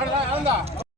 誰だ,誰だ。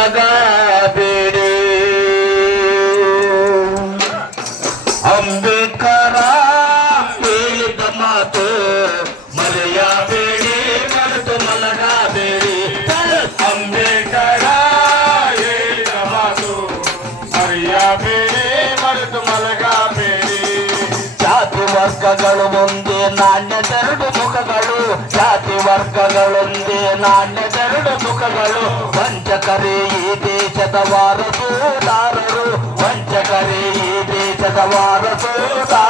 Jagat. ಜಾತಿ ವರ್ಗಗಳೊಂದೇ ನಾಣ್ಯದೆರಡು ಮುಖಗಳು ವಂಚಕರೇ ಈ ದೇಶದ ವಾರಸುದಾರರು ವಂಚಕರೇ ಈ ದೇಶದ ವಾರಸುದಾರರು